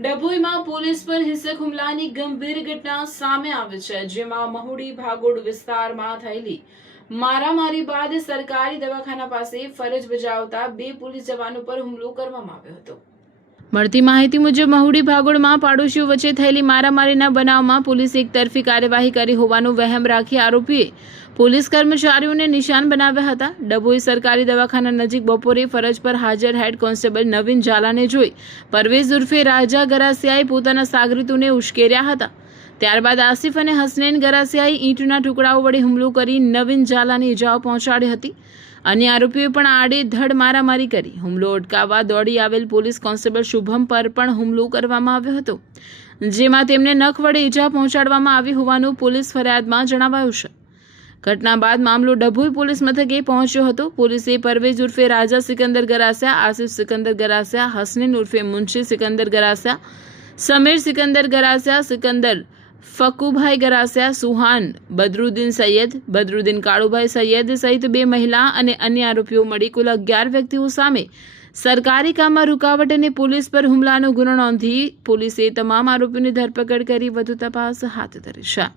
ડભોઈમાં police પર હિંસક હુમલાની ગંભીર ઘટના સામે આવી છે, જેમાં મહુડી ભાગોળ વિસ્તારમાં થયેલી મારામારી બાદ સરકારી દવાખાના પાસે ફરજ બજાવતા 2 પોલીસ જવાનો પર હુમલો કરવામાં આવ્યો હતો। મળતી માહિતી મુજબ મહુડી ભાગોળમાં પાડોશીઓ વચ્ચે થયેલી મારામારીના બનાવમાં પોલીસે એકતરફી કાર્યવાહી કરી હોવાનો વહેમ રાખી આરોપીએ પોલીસ કર્મચારીઓને નિશાન બનાવ્યા હતા। ડભોઈ સરકારી દવાખાના નજીક બપોરે ફરજ પર હાજર હેડ કોન્સ્ટેબલ નવીન ઝાલાને જોઈ પરવેઝ ઉર્ફે રાજા ગરાસિયાએ પોતાના સાગરીતોને ઉશ્કેર્યા હતા। ત્યારબાદ આસિફ અને હસનૈન ગરાસિયાએ ઈંટના ટુકડાઓ વડે હુમલો કરી નવીન ઝાલાને ઇજાઓ પહોંચાડી હતી। અન્ય આરોપીઓએ પણ આડેધડ મારામારી કરી હુમલો અટકાવવા દોડી આવેલ પોલીસ કોન્સ્ટેબલ શુભમ પર પણ હુમલો કરવામાં આવ્યો હતો, જેમાં તેમને નખ વડે ઇજા પહોંચાડવામાં આવી હોવાનું પોલીસ ફરિયાદમાં જણાવાયું છે। ઘટના બાદ મામલો ડભોઈ પોલીસ મથકે પહોંચ્યો હતો। પોલીસે પરવેઝ ઉર્ફે રાજા સિકંદર ગરાસિયા, આસિફ સિકંદર ગરાસિયા, હસનૈન ઉર્ફે મુંશી સિકંદર ગરાસિયા, સમીર સિકંદર ગરાસિયા, સિકંદર ફકુભાઈ ગરાસિયા, સુહાન બદરુદ્દીન સૈયદ, બદરુદ્દીન કાળુભાઈ સૈયદ સહિત 2 મહિલા અને અન્ય આરોપીઓ મળી કુલ 11 વ્યક્તિઓ સામે સરકારી કામમાં રૂકાવટ અને પોલીસ પર હુમલાનો ગુનો નોંધી પોલીસે તમામ આરોપીઓની ધરપકડ કરી વધુ તપાસ હાથ ધરી છે।